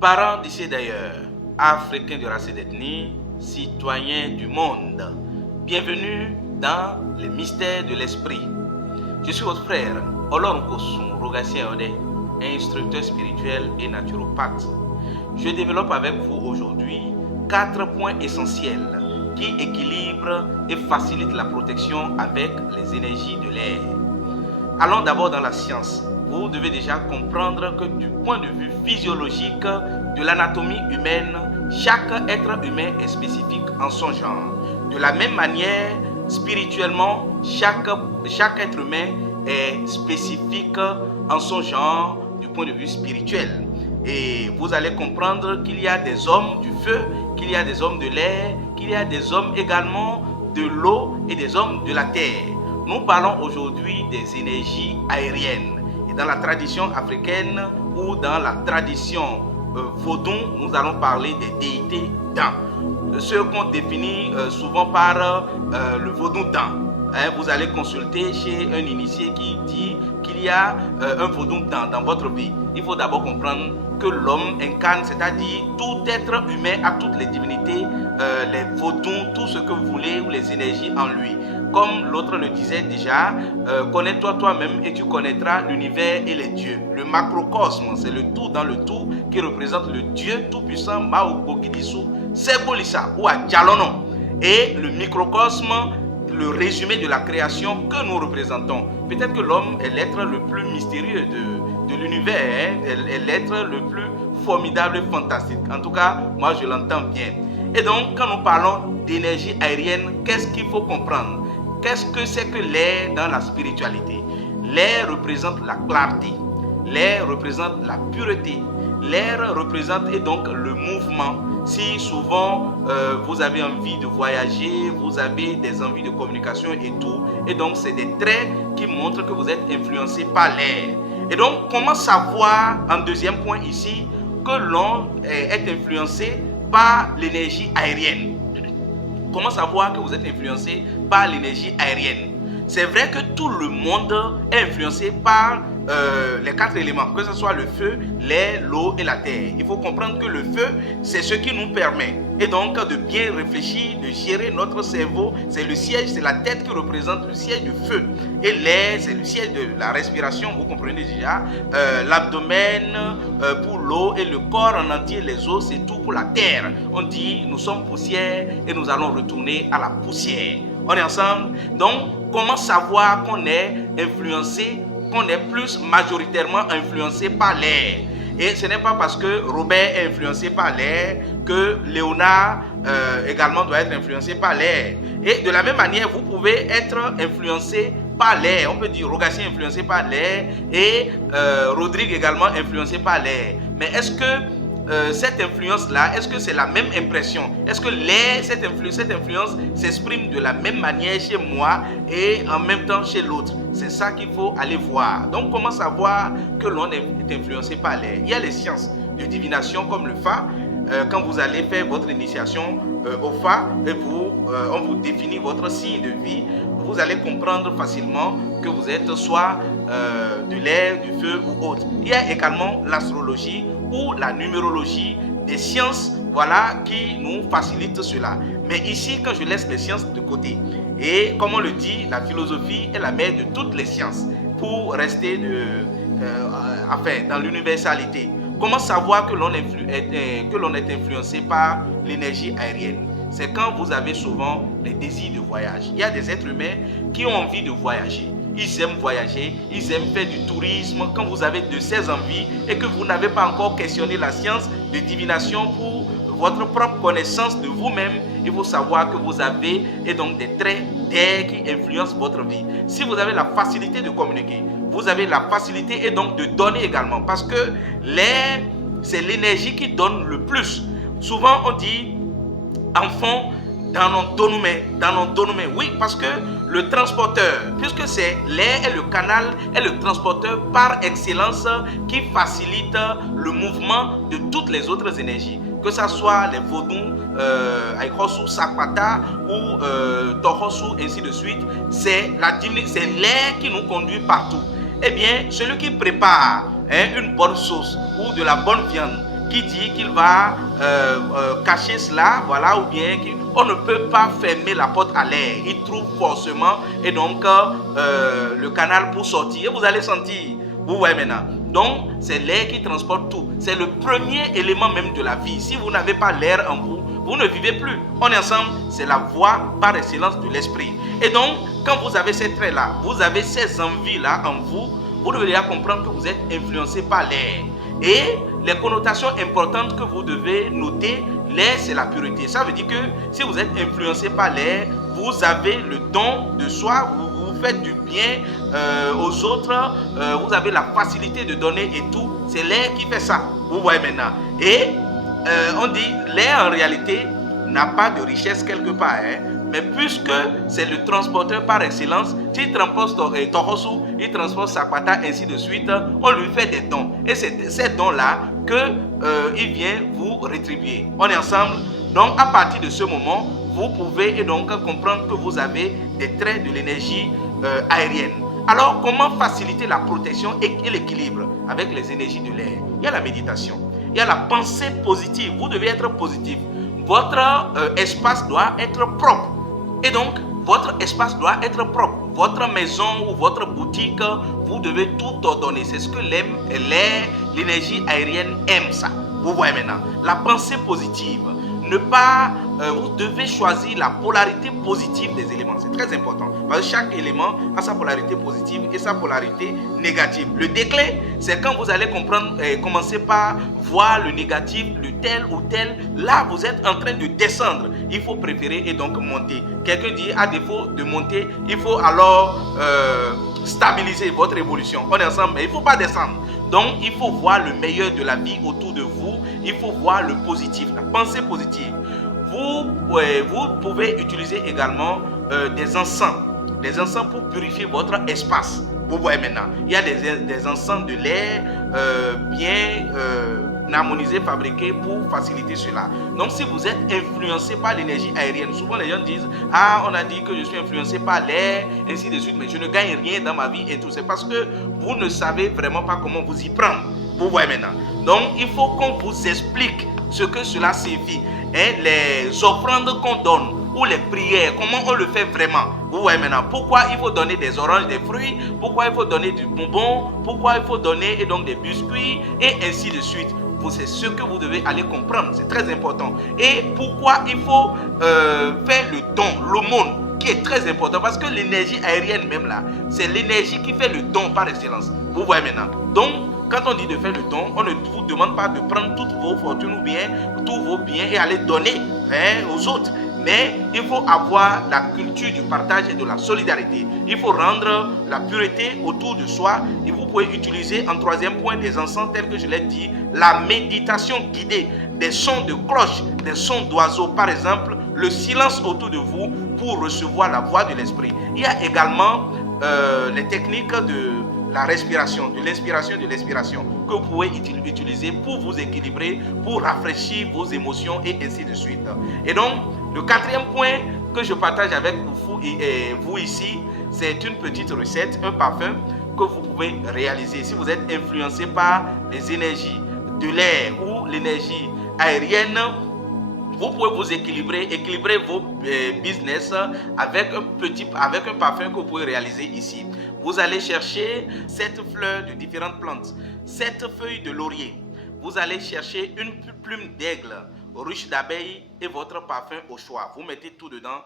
Parents d'ici et d'ailleurs, Africains de race et d'ethnie, citoyens du monde, bienvenue dans les mystères de l'esprit. Je suis votre frère, Olorunkosun Rogatien Ode, instructeur spirituel et naturopathe. Je développe avec vous aujourd'hui 4 points essentiels qui équilibrent et facilitent la protection avec les énergies de l'air. Allons d'abord dans la science. Vous devez déjà comprendre que du point de vue physiologique de l'anatomie humaine, chaque être humain est spécifique en son genre. De la même manière, spirituellement, chaque être humain est spécifique en son genre du point de vue spirituel. Et vous allez comprendre qu'il y a des hommes du feu, qu'il y a des hommes de l'air, qu'il y a des hommes également de l'eau et des hommes de la terre. Nous parlons aujourd'hui des énergies aériennes. Et dans la tradition africaine ou dans la tradition vaudou, nous allons parler des déités d'An. Ce qu'on définit souvent par le vaudou d'An. Vous allez consulter chez un initié qui dit qu'il y a un vaudou dans votre vie. Il faut d'abord comprendre que l'homme incarne, c'est-à-dire tout être humain a toutes les divinités, les vaudous, tout ce que vous voulez, ou les énergies en lui. Comme l'autre le disait déjà, connais-toi toi-même et tu connaîtras l'univers et les dieux. Le macrocosme, c'est le tout dans le tout qui représente le Dieu tout-puissant, Mao Bogidisu, Sebolissa ou Adjalono. Et le microcosme, le résumé de la création que nous représentons. Peut-être que l'homme est l'être le plus mystérieux de l'univers, est l'être le plus formidable et fantastique. En tout cas, moi je l'entends bien. Et donc, quand nous parlons d'énergie aérienne, qu'est-ce qu'il faut comprendre? Qu'est-ce que c'est que l'air dans la spiritualité? L'air représente la clarté, l'air représente la pureté, l'air représente et donc le mouvement. Si souvent vous avez envie de voyager, vous avez des envies de communication et tout, et donc c'est des traits qui montrent que vous êtes influencé par l'air. Et donc, comment savoir, en deuxième point ici, que l'on est influencé par l'énergie aérienne? Comment savoir que vous êtes influencé par l'énergie aérienne? C'est vrai que tout le monde est influencé par les 4 éléments, que ce soit le feu, l'air, l'eau et la terre. Il faut comprendre que le feu, c'est ce qui nous permet, et donc de bien réfléchir, de gérer notre cerveau. C'est le siège, c'est la tête qui représente le siège du feu. Et l'air, c'est le siège de la respiration, vous comprenez déjà. L'abdomen pour l'eau et le corps en entier, les os, c'est tout pour la terre. On dit, nous sommes poussière et nous allons retourner à la poussière. On est ensemble? Donc, comment savoir qu'on est influencé, qu'on est plus majoritairement influencé par l'air? Et ce n'est pas parce que Robert est influencé par l'air que Léonard également doit être influencé par l'air. Et de la même manière, vous pouvez être influencé par l'air. On peut dire Rogatien influencé par l'air et Rodrigue également influencé par l'air. Mais est-ce que cette influence-là, est-ce que c'est la même impression? Est-ce que l'air, cette influence s'exprime de la même manière chez moi et en même temps chez l'autre? C'est ça qu'il faut aller voir. Donc, comment savoir que l'on est influencé par l'air? Il y a les sciences de divination comme le Fa. Quand vous allez faire votre initiation au Fa et on vous définit votre signe de vie, vous allez comprendre facilement que vous êtes soit de l'air, du feu ou autre. Il y a également l'astrologie ou la numérologie, des sciences, voilà, qui nous facilitent cela. Mais ici, quand je laisse les sciences de côté, et comme on le dit, la philosophie est la mère de toutes les sciences, pour rester dans l'universalité. Comment savoir que l'on est influencé par l'énergie aérienne? C'est quand vous avez souvent les désirs de voyage. Il y a des êtres humains qui ont envie de voyager. Ils aiment voyager, ils aiment faire du tourisme. Quand vous avez de ces envies et que vous n'avez pas encore questionné la science de divination pour votre propre connaissance de vous-même, il faut savoir que vous avez et donc des traits d'air qui influencent votre vie. Si vous avez la facilité de communiquer, vous avez la facilité et donc de donner également, parce que l'air, c'est l'énergie qui donne le plus. Souvent on dit enfant dans nos donumé. Oui, parce que le transporteur, puisque c'est l'air et le canal est le transporteur par excellence qui facilite le mouvement de toutes les autres énergies, que ce soit les vaudous, Aïkosu, Sakpata ou Tohosu, ainsi de suite. C'est l'air qui nous conduit partout. Eh bien, celui qui prépare une bonne sauce ou de la bonne viande qui dit qu'il va cacher cela, voilà, ou bien on ne peut pas fermer la porte à l'air. Il trouve forcément et donc le canal pour sortir. Vous allez sentir, vous voyez maintenant. Donc c'est l'air qui transporte tout. C'est le premier élément même de la vie. Si vous n'avez pas l'air en vous, vous ne vivez plus. On est ensemble, c'est la voie par excellence de l'esprit. Et donc, quand vous avez ces traits-là, vous avez ces envies-là en vous, vous devez déjà comprendre que vous êtes influencé par l'air. Et les connotations importantes que vous devez noter, l'air c'est la pureté. Ça veut dire que si vous êtes influencé par l'air, vous avez le don de soi, vous faites du bien aux autres, vous avez la facilité de donner et tout. C'est l'air qui fait ça. Vous voyez maintenant. Et on dit l'air en réalité n'a pas de richesse quelque part, hein, mais puisque c'est le transporteur par excellence, il transporte Tohosu, il transporte Sakwata, ainsi de suite, on lui fait des dons. Et c'est ces dons-là qu'il vient vous rétribuer. On est ensemble. Donc à partir de ce moment, vous pouvez et donc comprendre que vous avez des traits de l'énergie aérienne. Alors comment faciliter la protection et l'équilibre avec les énergies de l'air? Il y a la méditation. Il y a la pensée positive. Vous devez être positif. Votre espace doit être propre. Et donc, votre espace doit être propre. Votre maison ou votre boutique, vous devez tout ordonner. C'est ce que l'énergie aérienne aime ça. Vous voyez maintenant. La pensée positive. Vous devez choisir la polarité positive des éléments. C'est très important. Parce que chaque élément a sa polarité positive et sa polarité négative. Le déclin, c'est quand vous allez commencer par voir le négatif de tel ou tel. Là, vous êtes en train de descendre. Il faut préférer et donc monter. Quelqu'un dit, à défaut de monter, il faut alors stabiliser votre évolution. On est ensemble, mais il ne faut pas descendre. Donc, il faut voir le meilleur de la vie autour de vous. Il faut voir le positif, la pensée positive. Vous pouvez utiliser également des encens pour purifier votre espace. Vous voyez maintenant, il y a des encens de l'air bien harmonisés, fabriqués pour faciliter cela. Donc, si vous êtes influencé par l'énergie aérienne, souvent les gens disent « Ah, on a dit que je suis influencé par l'air, ainsi de suite, mais je ne gagne rien dans ma vie et tout. » C'est parce que vous ne savez vraiment pas comment vous y prendre. Vous voyez maintenant. Donc, il faut qu'on vous explique ce que cela signifie. Et les offrandes qu'on donne ou les prières, comment on le fait vraiment. Vous voyez maintenant. Pourquoi il faut donner des oranges, des fruits, pourquoi il faut donner du bonbon, pourquoi il faut donner et donc des biscuits et ainsi de suite. C'est ce que vous devez aller comprendre. C'est très important. Et pourquoi il faut faire le don, l'aumône, qui est très important. Parce que l'énergie aérienne même là, c'est l'énergie qui fait le don par excellence. Vous voyez maintenant. Donc, quand on dit de faire le don, on ne vous demande pas de prendre toutes vos fortunes ou bien tous vos biens et aller donner aux autres. Mais il faut avoir la culture du partage et de la solidarité. Il faut rendre la pureté autour de soi. Et vous pouvez utiliser en troisième point des encens tels que je l'ai dit, la méditation guidée, des sons de cloche, des sons d'oiseaux, par exemple, le silence autour de vous pour recevoir la voix de l'esprit. Il y a également les techniques de la respiration, de l'inspiration et de l'expiration que vous pouvez utiliser pour vous équilibrer, pour rafraîchir vos émotions et ainsi de suite. Et donc, le quatrième point que je partage avec vous ici, c'est une petite recette, un parfum que vous pouvez réaliser. Si vous êtes influencé par les énergies de l'air ou l'énergie aérienne, vous pouvez vous équilibrer vos business avec un parfum que vous pouvez réaliser ici. Vous allez chercher 7 fleurs de différentes plantes, 7 feuilles de laurier. Vous allez chercher une plume d'aigle, ruche d'abeille et votre parfum au choix. Vous mettez tout dedans.